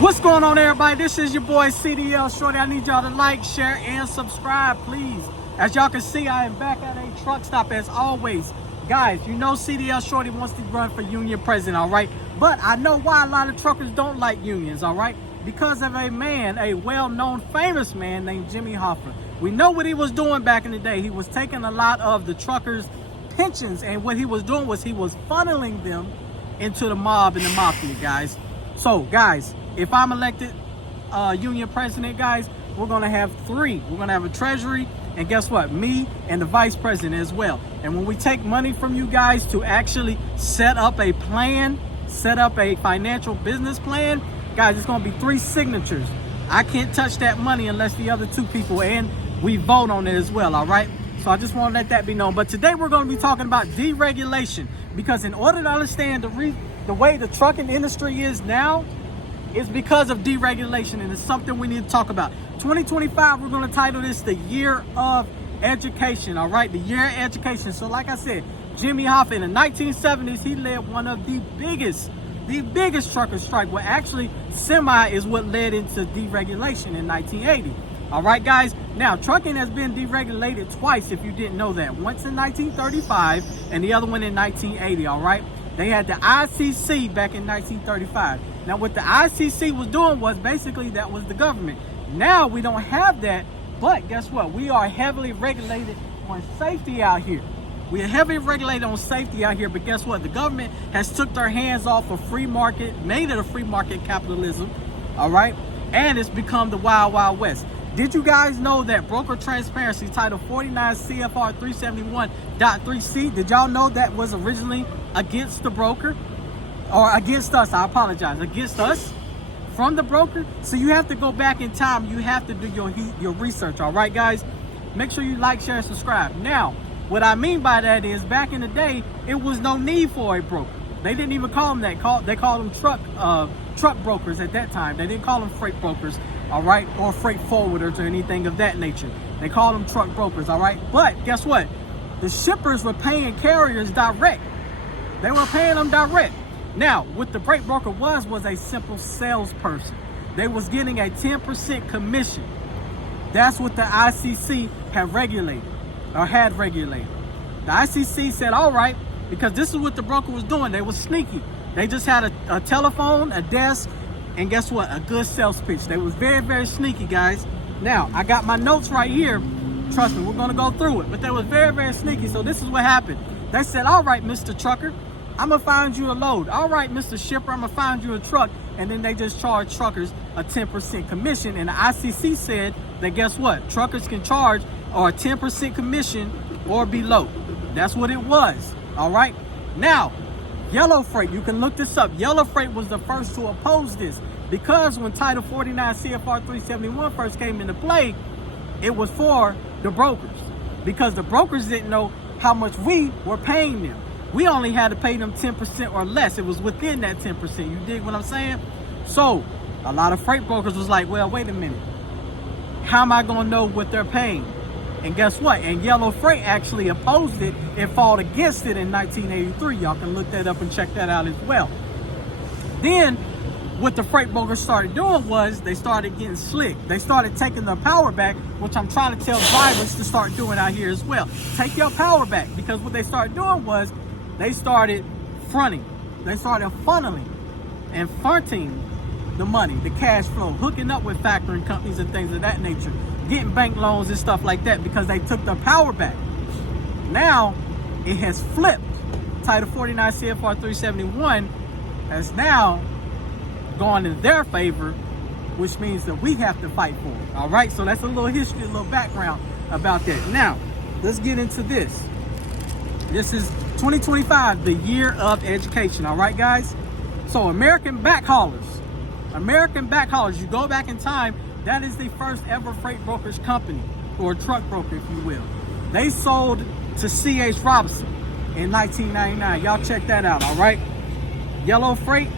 What's going on, everybody? This is your boy CDL Shorty. I need y'all to like, share, and subscribe, please. As y'all can see, I am back at a truck stop as always. Guys, you know CDL Shorty wants to run for union president, all right? But I know why a lot of truckers don't like unions, all right? Because of a man, a well-known, famous man named Jimmy Hoffa. We know what he was doing back in the day. He was taking a lot of the truckers' pensions, and what he was doing was he was funneling them into the mob and the mafia, guys. So, guys, if I'm elected union president, guys, we're going to have three. We're going to have a treasury, and guess what? Me and the vice president as well. And when we take money from you guys to actually set up a plan, set up a financial business plan, guys, it's going to be 3 signatures. I can't touch that money unless the other 2 people, and we vote on it as well, all right? So I just want to let that be known. But today we're going to be talking about deregulation, because in order to understand the way the trucking industry is now, is because of deregulation, and it's something we need to talk about. 2025, we're going to title this the Year of Education, all right? The Year of Education. So like I said, Jimmy Hoffa in the 1970s, he led one of the biggest trucker strike. Well, actually, semi is what led into deregulation in 1980. All right, guys. Now, trucking has been deregulated twice, if you didn't know that. Once in 1935 and the other one in 1980, all right? They had the ICC back in 1935. Now, what the ICC was doing was basically that was the government. Now, we don't have that, but guess what? We are heavily regulated on safety out here. We are heavily regulated on safety out here, but guess what? The government has took their hands off of free market, made it a free market capitalism, all right? And it's become the Wild Wild West. Did you guys know that broker transparency, Title 49 CFR 371.3c, did y'all know that was originally against the broker? Or against us, I apologize, against us from the broker? So you have to go back in time. You have to do your research, all right, guys? Make sure you like, share, and subscribe. Now, what I mean by that is back in the day, it was no need for a broker. They didn't even call them that. They called them truck brokers at that time. They didn't call them freight brokers, all right, or freight forwarders or anything of that nature. They called them truck brokers, all right? But guess what? The shippers were paying carriers direct. They were paying them direct. Now, what the freight broker was a simple salesperson. They was getting a 10% commission. That's what the ICC had regulated. The ICC said, all right, because this is what the broker was doing. They was sneaky. They just had a telephone, a desk, and guess what? A good sales pitch. They was very, very sneaky, guys. Now, I got my notes right here. Trust me, we're going to go through it. But they was very, very sneaky. So this is what happened. They said, all right, Mr. Trucker, I'm going to find you a load. All right, Mr. Shipper, I'm going to find you a truck. And then they just charge truckers a 10% commission. And the ICC said that guess what? Truckers can charge or a 10% commission or below. That's what it was. All right. Now, Yellow Freight, you can look this up. Yellow Freight was the first to oppose this, because when Title 49 CFR 371 first came into play, it was for the brokers, because the brokers didn't know how much we were paying them. We only had to pay them 10% or less. It was within that 10%. You dig what I'm saying? So a lot of freight brokers was like, well, wait a minute. How am I going to know what they're paying? And guess what? And Yellow Freight actually opposed it and fought against it in 1983. Y'all can look that up and check that out as well. Then what the freight brokers started doing was they started getting slick. They started taking their power back, which I'm trying to tell drivers to start doing out here as well. Take your power back, because what they started doing was they started fronting. They started funneling and fronting the money, the cash flow, hooking up with factoring companies and things of that nature, getting bank loans and stuff like that, because they took their power back. Now it has flipped. Title 49 CFR 371 has now gone in their favor, which means that we have to fight for it. All right, so that's a little history, a little background about that. Now let's get into this. This is 2025, the Year of Education. All right, guys. So American backhaulers, you go back in time, that is the first ever freight brokerage company, or truck broker, if you will. They sold to C.H. Robinson in 1999. Y'all check that out, all right? Yellow Freight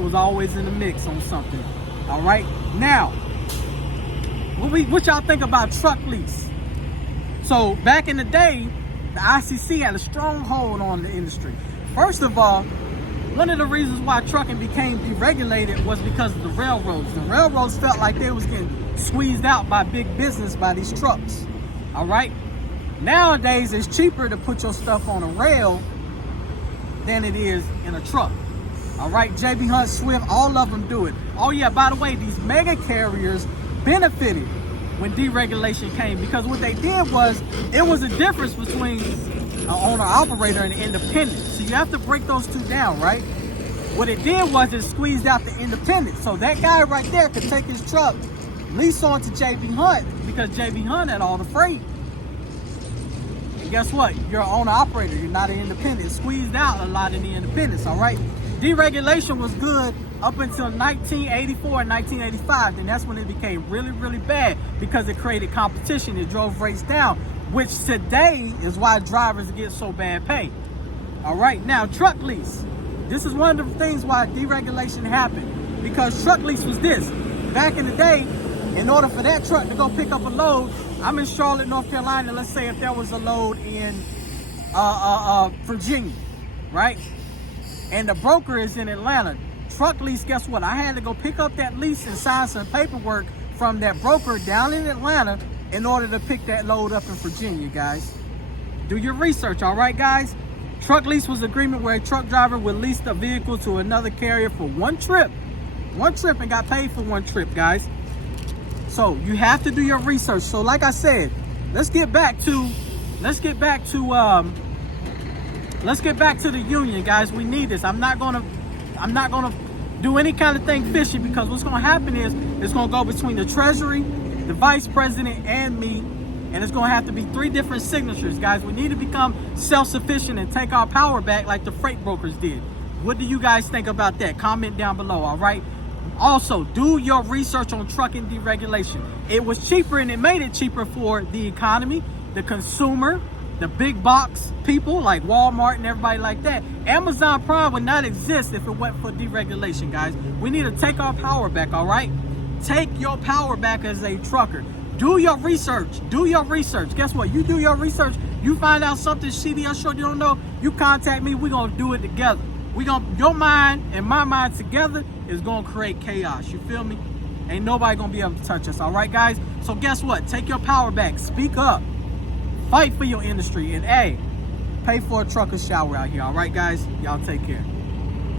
was always in the mix on something, all right? Now, what y'all think about truck lease? So back in the day, the ICC had a strong hold on the industry. First of all, one of the reasons why trucking became deregulated was because of the railroads. The railroads felt like they was getting squeezed out by big business by these trucks. All right. Nowadays, it's cheaper to put your stuff on a rail than it is in a truck. All right, JB Hunt, Swift, all of them do it. Oh yeah, by the way, these mega carriers benefited when deregulation came, because what they did was, it was a difference between an owner-operator and an independent. So you have to break those two down, right? What it did was it squeezed out the independent. So that guy right there could take his truck, lease on to JB Hunt, because JB Hunt had all the freight. And guess what? You're an owner-operator. You're not an independent. It squeezed out a lot of the independents, all right? Deregulation was good up until 1984 and 1985. Then that's when it became really, really bad, because it created competition. It drove rates down, which today is why drivers get so bad pay. All right, now truck lease. This is one of the things why deregulation happened, because truck lease was this. Back in the day, in order for that truck to go pick up a load, I'm in Charlotte, North Carolina. Let's say if there was a load in Virginia, right? And the broker is in Atlanta. Truck lease, guess what? I had to go pick up that lease and sign some paperwork from that broker down in Atlanta in order to pick that load up in Virginia, guys. Do your research, all right, guys? Truck lease was an agreement where a truck driver would lease the vehicle to another carrier for one trip, and got paid for one trip, guys. So you have to do your research. So like I said, let's get back to the union, guys. We need this. I'm not gonna do any kind of thing fishy, because what's gonna happen is it's gonna go between the Treasury, the Vice President, and me, and it's gonna have to be 3 different signatures, guys. We need to become self-sufficient and take our power back like the freight brokers did. What do you guys think about that? Comment down below, all right? Also, do your research on trucking deregulation. It was cheaper, and it made it cheaper for the economy, the consumer, the big box people like Walmart and everybody like that. Amazon Prime would not exist if it went for deregulation, guys. We need to take our power back, all right? Take your power back as a trucker. Do your research. Do your research. Guess what? You do your research. You find out something CDL Shorty don't know, you contact me. We're going to do it together. Your mind and my mind together is going to create chaos. You feel me? Ain't nobody going to be able to touch us, all right, guys? So guess what? Take your power back. Speak up. Fight for your industry. And hey, pay for a trucker shower out here. All right, guys? Y'all take care.